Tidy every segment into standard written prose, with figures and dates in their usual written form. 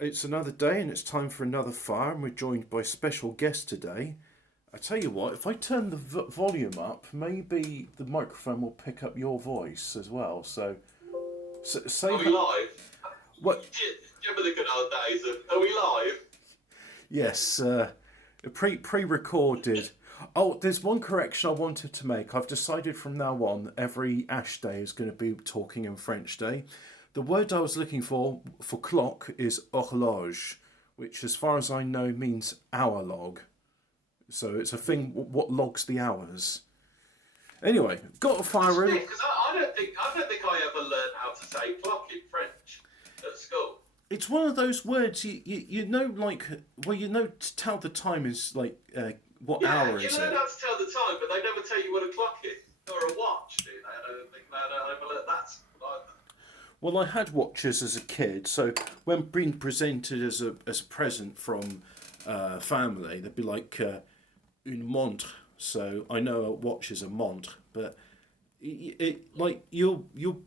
It's another day and it's time for another fire, and we're joined by special guest today. I tell you what, if I turn the volume up, maybe the microphone will pick up your voice as well. So say Are we live? what? Do you remember the good old days of, are we live? Yes, pre-recorded. Oh, there's one correction I wanted to make. I've decided from now on, every Ash Day is going to be talking in French Day. The word I was looking for clock is horloge, which, as far as I know, means hour log. So it's a thing what logs the hours. Anyway, got a fire That's room. weird because I don't think I ever learned how to say clock in French at school. It's one of those words you know, like, well, you know, to tell the time is like, what Yeah, hour you is learn it? how to tell the time, but they never tell you what a clock is or a watch, do they? I don't think they don't ever learn that either. Well, I had watches as a kid, so when being presented as a present from family, they'd be like une montre. So I know a watch is a montre, but like you'll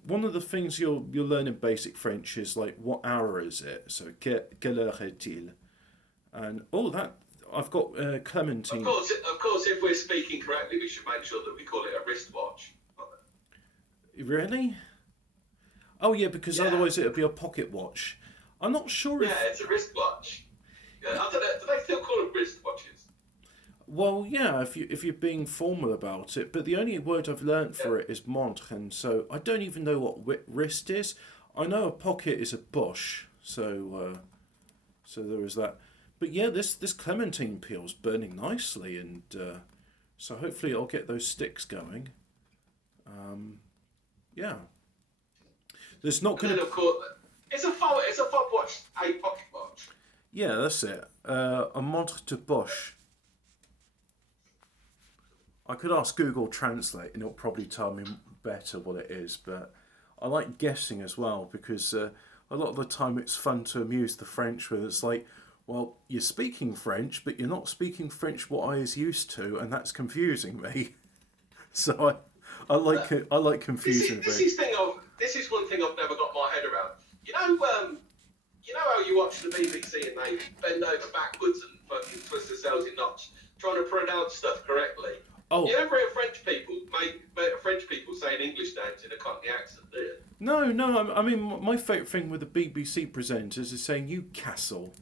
one of the things you'll learn in basic French is like what hour is it? So quelle heure est-il? And oh, that I've got Of Clementine. course, of course, if we're speaking correctly, we should make sure that we call it a wristwatch. Really? Oh yeah, because Yeah, otherwise it would be a pocket watch. I'm not sure yeah, if. it's a wristwatch. Yeah, I don't know. Do they still call them wristwatches? Well, yeah, if you're being formal about it, but the only word I've learnt Yeah. for it is montre, and so I don't even know what wrist is. I know a pocket is a bush, so there is that. But yeah, this clementine peel's burning nicely, and so hopefully I'll get those sticks going. Yeah, there's not And gonna. then, of course, it's a fob watch, a pocket watch. Yeah, that's it. A montre de bush. I could ask Google Translate and it'll probably tell me better what it is, but I like guessing as well because a lot of the time it's fun to amuse the French with. It's like, well, you're speaking French, but you're not speaking French what I is used to, and that's confusing me. So I like This is confusing this things. is thing of this is one thing I've never got my head around. You know how you watch the BBC and they bend over backwards and fucking twist themselves in knots trying to pronounce stuff correctly. You Oh never hear French people saying English names in a Cockney accent, do you? no, no! I mean, my favourite thing with the BBC presenters is saying Newcastle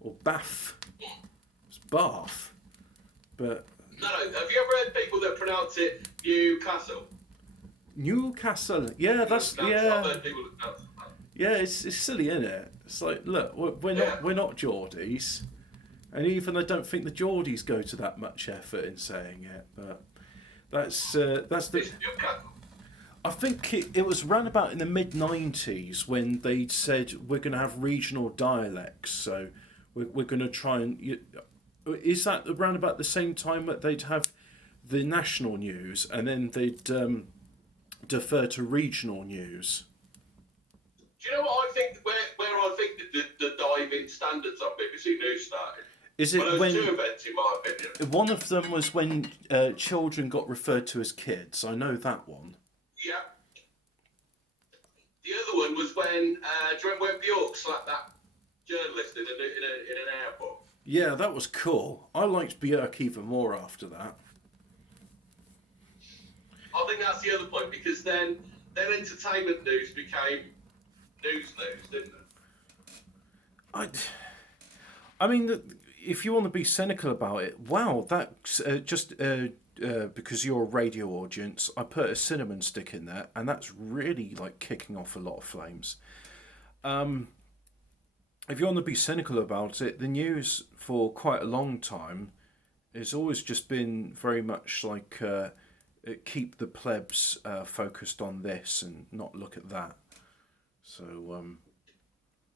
or Bath. It's Bath, but No, no. Have you ever heard people that pronounce it Newcastle? Newcastle. Yeah, that's I've yeah. heard people that pronounce it. Yeah, it's silly, isn't it? It's like, look, we're Yeah. not Geordies, and even I don't think the Geordies go to that much effort in saying it. But that's the. It's Newcastle. I think it was round about in the mid 90s when they said we're going to have regional dialects. So we're going to try and. Is that around about the same time that they'd have the national news and then they'd defer to regional news? Do you know what I think? Where I think the diving standards on BBC News started? Is Well, it there's two when events in my opinion. one of them was when children got referred to as kids? I know that one. Yeah. The other one was when do you remember when Bjork slapped that journalist in an airport? Yeah, that was cool. I liked Björk even more after that. I think that's the other point because then entertainment news became news, didn't it? I, I mean, if you want to be cynical about it, wow, that's just because you're a radio audience, I put a cinnamon stick in there, and that's really like kicking off a lot of flames. If you want to be cynical about it, the news for quite a long time has always just been very much like keep the plebs focused on this and not look at that. So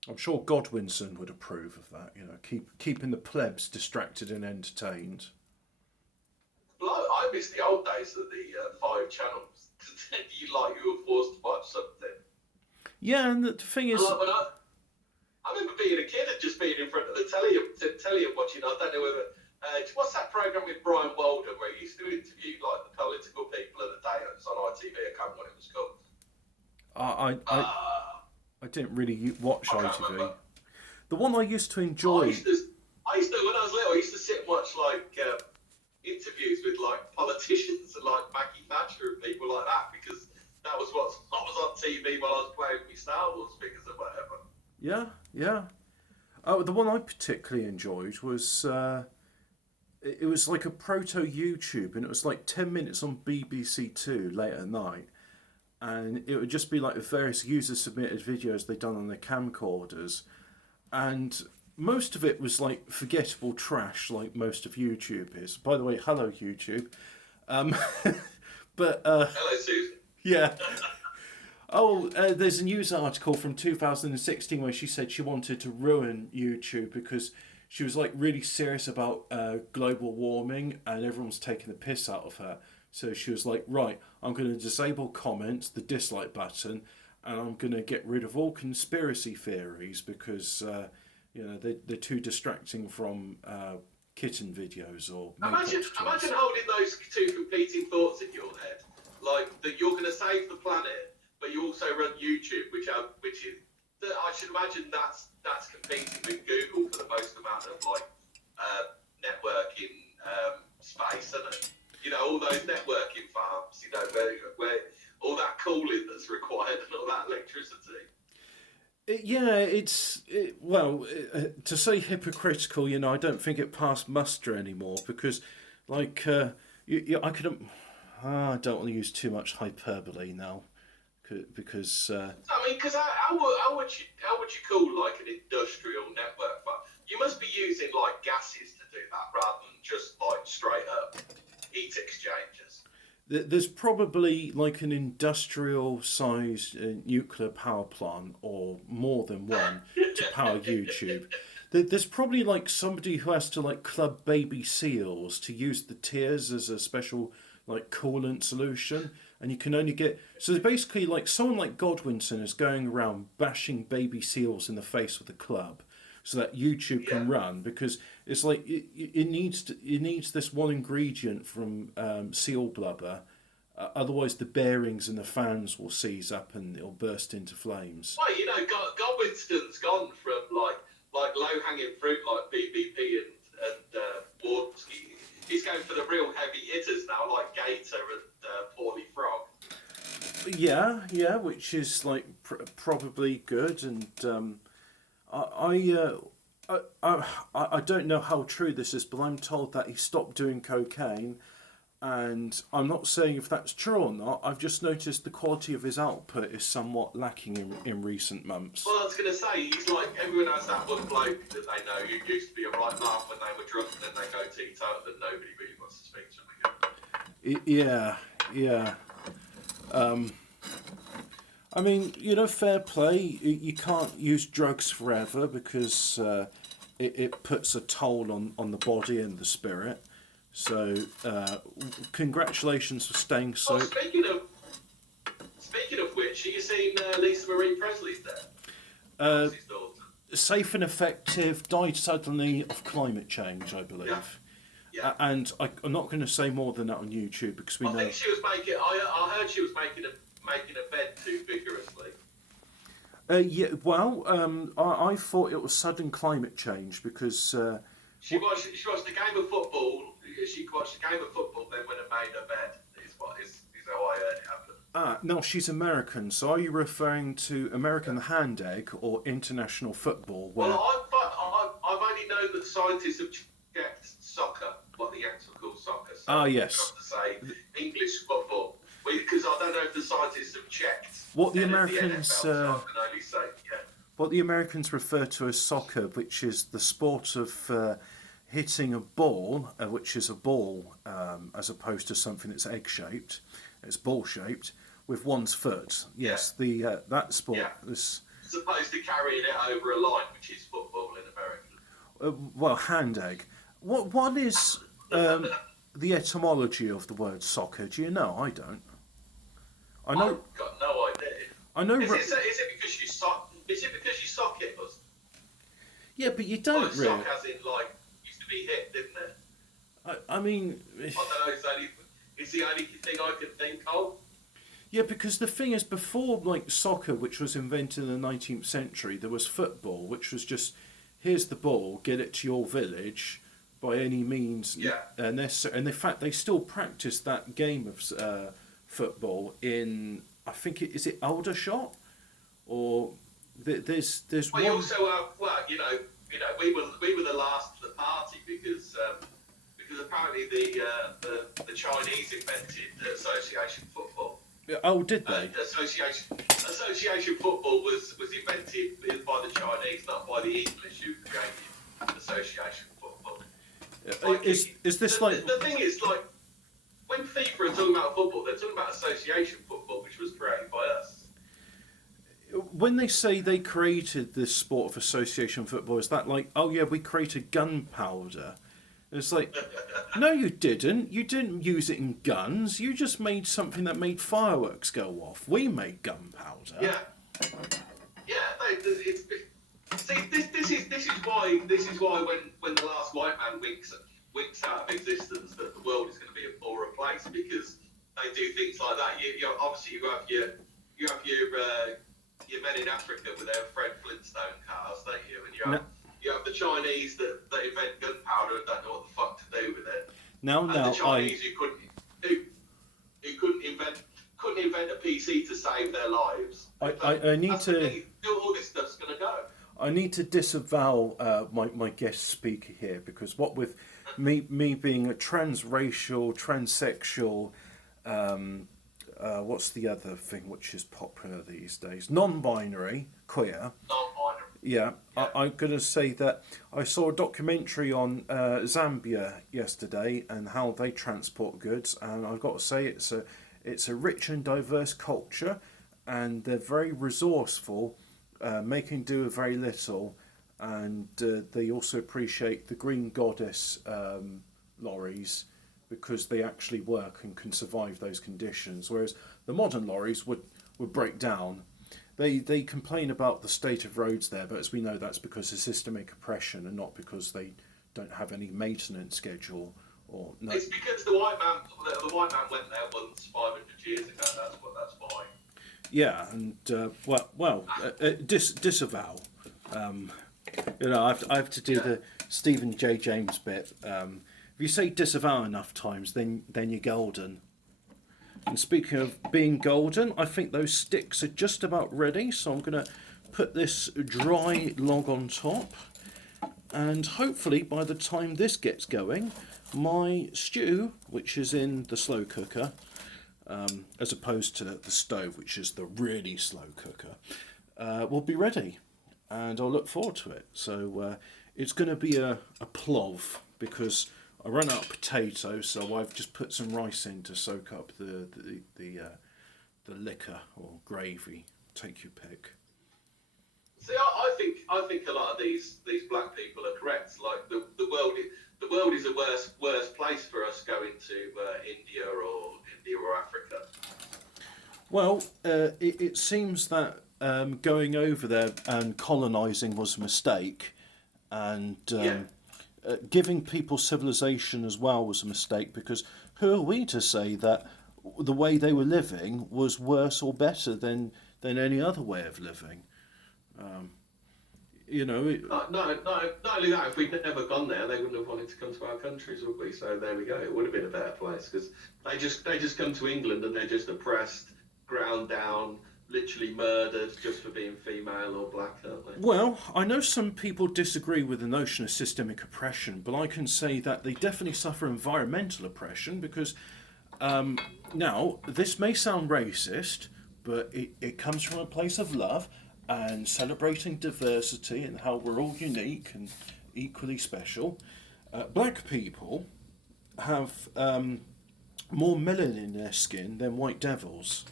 I'm sure Godwinson would approve of that. You know, keeping the plebs distracted and entertained. Well, I miss the old days of the five channels. You were forced to watch something. Yeah, and the thing And is, like I remember being a kid and just being in front of the telly and watching. I don't know whether what's that program with Brian Walden where he used to interview like the political people of the day. It was on ITV. I can't remember what it was called. I Uh, I didn't really watch I can't ITV. remember. The one I used to I enjoy. used to when I was little. I used to sit and watch like interviews with like politicians and like Maggie Thatcher and people like that because that was what was on TV while I was playing with Star Wars figures or whatever. Yeah, yeah. Oh, the one I particularly enjoyed was it was like a proto YouTube, and it was like 10 minutes on BBC Two late at night, and it would just be like various user submitted videos they'd done on their camcorders, and most of it was like forgettable trash, like most of YouTube is. By the way, hello YouTube. Um, but Hello, Susan. yeah. Oh, there's a news article from 2016 where she said she wanted to ruin YouTube because she was like really serious about global warming and everyone's taking the piss out of her. So she was like, right, I'm going to disable comments, the dislike button, and I'm going to get rid of all conspiracy theories because they're too distracting from kitten videos or Imagine holding those two competing thoughts in your head, like that you're going to save the planet, but you also run YouTube, which is I should imagine that's competing with Google for the most amount of like networking space, isn't it? You know, all those networking farms, you know, where all that cooling that's required and all that electricity. To say hypocritical, I don't think it passed muster anymore because, like, I couldn't. I don't want to use too much hyperbole now, because. I mean, because how would you call like an industrial network farm? You must be using like gases to do that rather than just like straight up heat exchangers. There's probably like an industrial-sized nuclear power plant, or more than one, to power YouTube. There's probably like somebody who has to like club baby seals to use the tears as a special like coolant solution, and you can only get so basically like someone like Godwinson is going around bashing baby seals in the face with a club, so that YouTube can run because it's like it needs this one ingredient from seal blubber. Otherwise, the bearings and the fans will seize up and it'll burst into flames. Well, you know, Godwinston's gone from like low hanging fruit like BBP and Ward's. He's going for the real heavy hitters now, like Gator and Paulie Frog. Yeah, which is like probably good, and I don't know how true this is, but I'm told that he stopped doing cocaine, and I'm not saying if that's true or not. I've just noticed the quality of his output is somewhat lacking in recent months. Well, I was going to say, he's like, everyone has that one bloke that they know who used to be a right laugh when they were drunk and then they go teetotal and nobody really wants to speak to them again. Yeah. I mean, fair play. You can't use drugs forever because it puts a toll on the body and the spirit. So, congratulations for staying so. Oh, speaking of which, have you seen Lisa Marie Presley's death? His daughter. Safe and effective, died suddenly of climate change, I believe. Yeah. And I'm not going to say more than that on YouTube because we know. I think she was making. I heard she was making a bed too vigorously. I thought it was sudden climate change because. She watched the game of football. She watched the game of football, then went and made her bed. Is how I heard it happen. No, she's American. So are you referring to American hand egg or international football? Well, I've only known that scientists have checked soccer, what the Yanks would call soccer. So yes. To say English football, because I don't know if the scientists have checked. What the Americans. So I can only say, What the Americans refer to as soccer, which is the sport of hitting a ball, which is a ball as opposed to something that's egg-shaped, it's ball-shaped, with one's foot. Yes, that sport. Yeah. Is, as opposed to carrying it over a line, which is football in America. Hand egg. What is the etymology of the word soccer? Do you know? I don't. I know. I've got no idea. I know. Is it because you sock? Is it because you sock it? Yeah, but you don't really. Sock as in like used to be hit, didn't it? I mean. I don't know. It's the only thing I can think of. Yeah, because the thing is, before like soccer, which was invented in the 19th century, there was football, which was just here's the ball, get it to your village by any means necessary. And in fact, they still practice that game of football in, I think is it Aldershot, or there's Well, one. you also we were the last of the party because apparently the Chinese invented association football. Oh, did they? Association football was invented by the Chinese, not by the English who created association football. Is this the thing is, like, when FIFA are talking about football, they're talking about association football, which was created by us. When they say they created this sport of association football, is that like, oh yeah, we created gunpowder? It's like, no, you didn't. You didn't use it in guns. You just made something that made fireworks go off. We made gunpowder. Yeah. This is why when the last white man winks out of existence, that the world is going to be a poorer place, because they do things like that. Obviously you have your men in Africa with their Fred Flintstone cars, don't you? And you have the Chinese that invent gunpowder and don't know what the fuck to do with it. The Chinese who couldn't invent a PC to save their lives. I need to. All this stuff's going to go. I need to disavow my guest speaker here, because what with me being a transracial, transsexual, what's the other thing which is popular these days? Non-binary, queer. Non-binary. Yeah. I'm going to say that I saw a documentary on Zambia yesterday and how they transport goods, and I've got to say it's a rich and diverse culture, and they're very resourceful, making do with very little, and they also appreciate the Green Goddess lorries, because they actually work and can survive those conditions, whereas the modern lorries would break down. They complain about the state of roads there, but as we know, that's because of systemic oppression and not because they don't have any maintenance schedule. Or no. It's because the white man went there once 500 years ago. That's why. Yeah, and disavow. I have to do the Stephen J. James bit. If you say disavow enough times, then you're golden. And speaking of being golden, I think those sticks are just about ready, so I'm going to put this dry log on top, and hopefully by the time this gets going, my stew, which is in the slow cooker, as opposed to the stove, which is the really slow cooker, will be ready, and I'll look forward to it. So it's going to be a plov, because I ran out of potatoes, so I've just put some rice in to soak up the liquor or gravy. Take your pick. See, I think a lot of these black people are correct. Like the world is a worse place for us going to India or Africa. Well, it seems that going over there and colonising was a mistake, and giving people civilization as well was a mistake, because who are we to say that the way they were living was worse or better than any other way of living? No, not only that, if we'd never gone there, they wouldn't have wanted to come to our countries, would we? So there we go. It would have been a better place, because they just come to England and they're just oppressed, ground down, literally murdered just for being female or black, aren't they? Well, I know some people disagree with the notion of systemic oppression, but I can say that they definitely suffer environmental oppression, because now this may sound racist, but it comes from a place of love and celebrating diversity and how we're all unique and equally special. Black people have more melanin in their skin than white devils.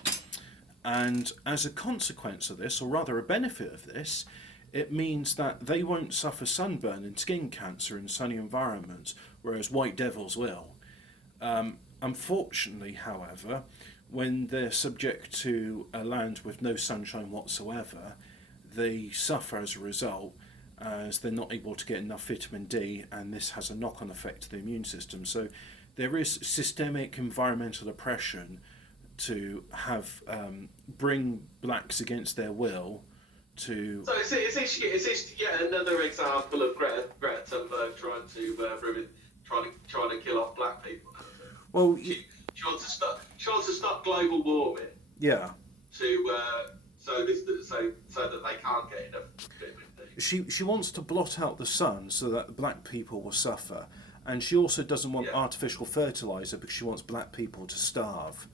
And as a consequence of this, or rather a benefit of this, it means that they won't suffer sunburn and skin cancer in sunny environments, whereas white devils will. Unfortunately, however, when they're subject to a land with no sunshine whatsoever, they suffer as a result, as they're not able to get enough vitamin D, and this has a knock-on effect to the immune system. So there is systemic environmental oppression to have bring blacks against their will to. So is this yet another example of Greta Thunberg trying to kill off black people? Well, She wants to stop global warming. yeah. So that they can't get enough vitamin D. She wants to blot out the sun so that black people will suffer, and she also doesn't want artificial fertilizer because she wants black people to starve.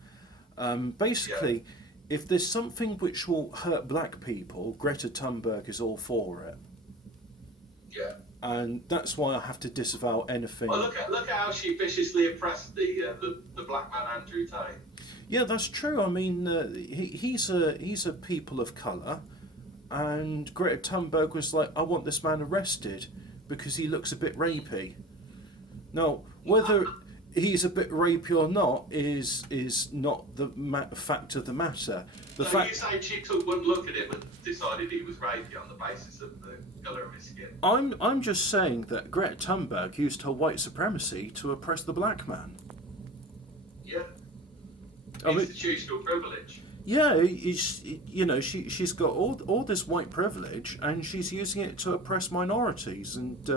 Basically, if there's something which will hurt black people, Greta Thunberg is all for it. Yeah. And that's why I have to disavow anything. Well, look at how she viciously oppressed the black man Andrew Tate. Yeah, that's true. I mean, he's a people of colour, and Greta Thunberg was like, I want this man arrested because he looks a bit rapey. Now, whether he's a bit rapey or not is not the fact of the matter. You say she took one look at him and decided he was rapey on the basis of the colour of his skin? I'm just saying that Greta Thunberg used her white supremacy to oppress the black man. Yeah. Institutional privilege. Yeah, she's got all this white privilege, and she's using it to oppress minorities. And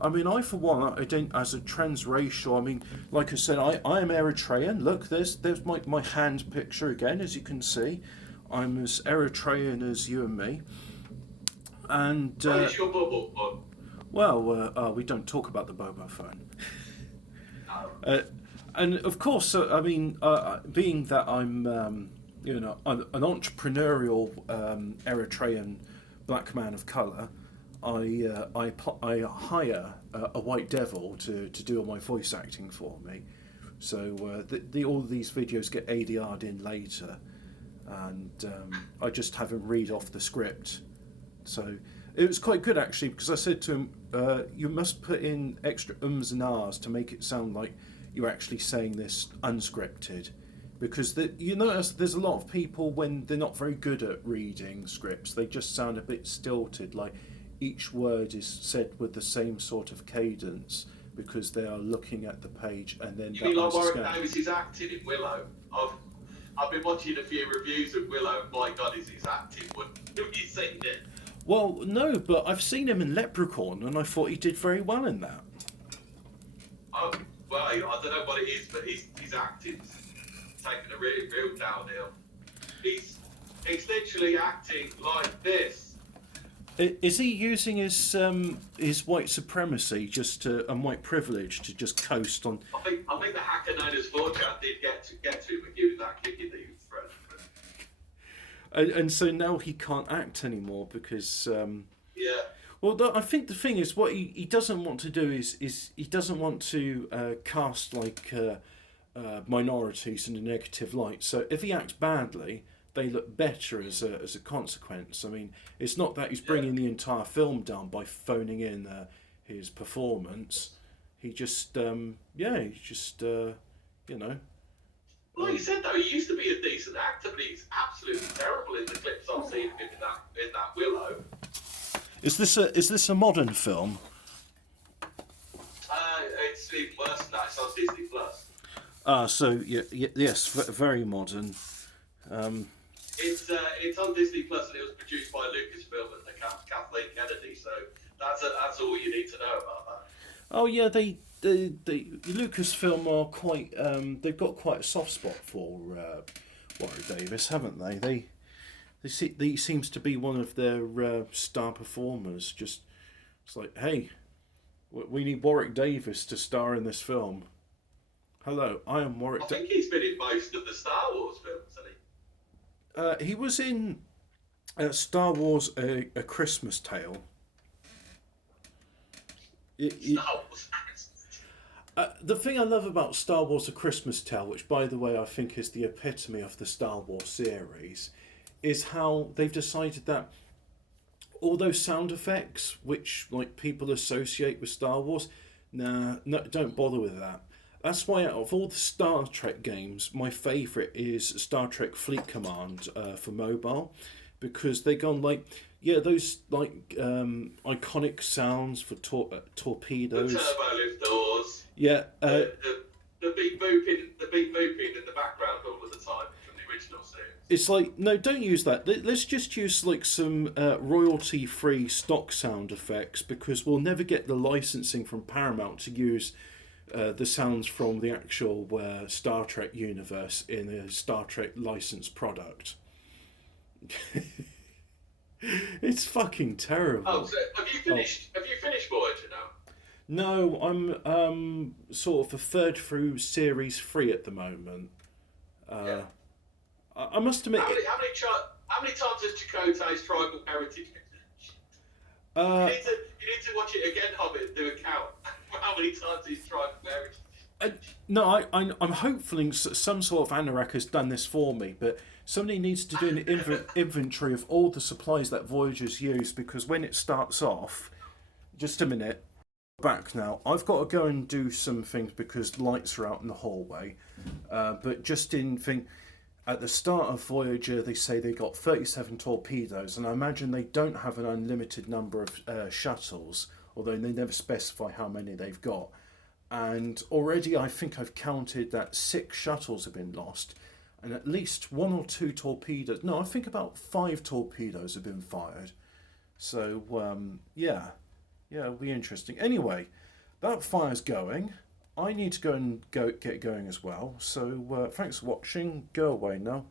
I mean, I for one, I don't, as a transracial. I mean, like I said, I am Eritrean. Look, there's my hand picture again, as you can see. I'm as Eritrean as you and me. And what is your bubble phone? Well, we don't talk about the Bobo phone. And of course, I mean, being that I'm, an entrepreneurial Eritrean black man of colour, I hire a white devil to do all my voice acting for me. So all these videos get ADR'd in later, and I just have him read off the script. So it was quite good actually, because I said to him, you must put in extra ums and ahs to make it sound like you're actually saying this unscripted, because you notice there's a lot of people, when they're not very good at reading scripts, they just sound a bit stilted, like each word is said with the same sort of cadence because they are looking at the page and then you mean like Warwick Davis' acting in Willow? I've been watching a few reviews of Willow, and my God, is his acting good. Have you seen it? Well, no, but I've seen him in Leprechaun and I thought he did very well in that. Oh, well, I don't know what it is, but his acting's taken a real downhill. He's literally acting like this. Is he using his white supremacy and white privilege to just coast on? I think the hacker known as 4chan did get to him and give him that kick in the throat. And so now he can't act anymore because. Yeah. Well, I think the thing is, what he doesn't want to do is he doesn't want to cast like minorities in a negative light. So if he acts badly, they look better as a consequence. I mean, it's not that he's bringing the entire film down by phoning in his performance. He just, Like you said though, he used to be a decent actor, but he's absolutely terrible in the clips I've seen of him in that Willow. Is this a modern film? It's even worse than that. It's on Disney Plus. So yes, very modern. It's on Disney Plus, and it was produced by Lucasfilm and Kathleen Kennedy. So that's all you need to know about that. Oh yeah, the Lucasfilm are quite. They've got quite a soft spot for Warwick Davis, haven't they? He seems to be one of their star performers. Just it's like, hey, we need Warwick Davis to star in this film. Hello, I am Warwick. I think he's been in most of the Star Wars films, hasn't he? He was in Star Wars: A Christmas Tale. Star Wars. The thing I love about Star Wars: A Christmas Tale, which by the way I think is the epitome of the Star Wars series, is how they've decided that all those sound effects which like people associate with Star Wars, no, don't bother with that. That's why out of all the Star Trek games, my favourite is Star Trek Fleet Command for mobile, because they gone like, yeah, those like iconic sounds for torpedoes. The turbo lift doors. Yeah. The big booping in the background all of the time from the original series. It's like, no, don't use that. Let's just use like some royalty-free stock sound effects because we'll never get the licensing from Paramount to use the sounds from the actual Star Trek universe in a Star Trek licensed product. It's fucking Oh, terrible. so have you Oh finished? Have you finished Voyager now? no, I'm sort of a third through series three at the moment. Yeah. Uh, I must admit, How many times has Chakotay's tribal heritage been mentioned? uh, You need to watch it again, Hobbit, and do a count. How many times his tribal heritage is I, mentioned? no, I'm hoping some sort of anorak has done this for me, but somebody needs to do an inventory of all the supplies that Voyager's used because when it starts off, just a minute, back now. I've got to go and do some things because lights are out in the hallway. But just in thing, at the start of Voyager, they say they got 37 torpedoes, and I imagine they don't have an unlimited number of shuttles, although they never specify how many they've got. And already, I think I've counted that 6 shuttles have been lost, and at least 1 or 2 torpedoes. No, I think about 5 torpedoes have been fired. So yeah, yeah, it'll be interesting. Anyway, that fire's going. I need to go and get going as well. So thanks for watching. Go away now.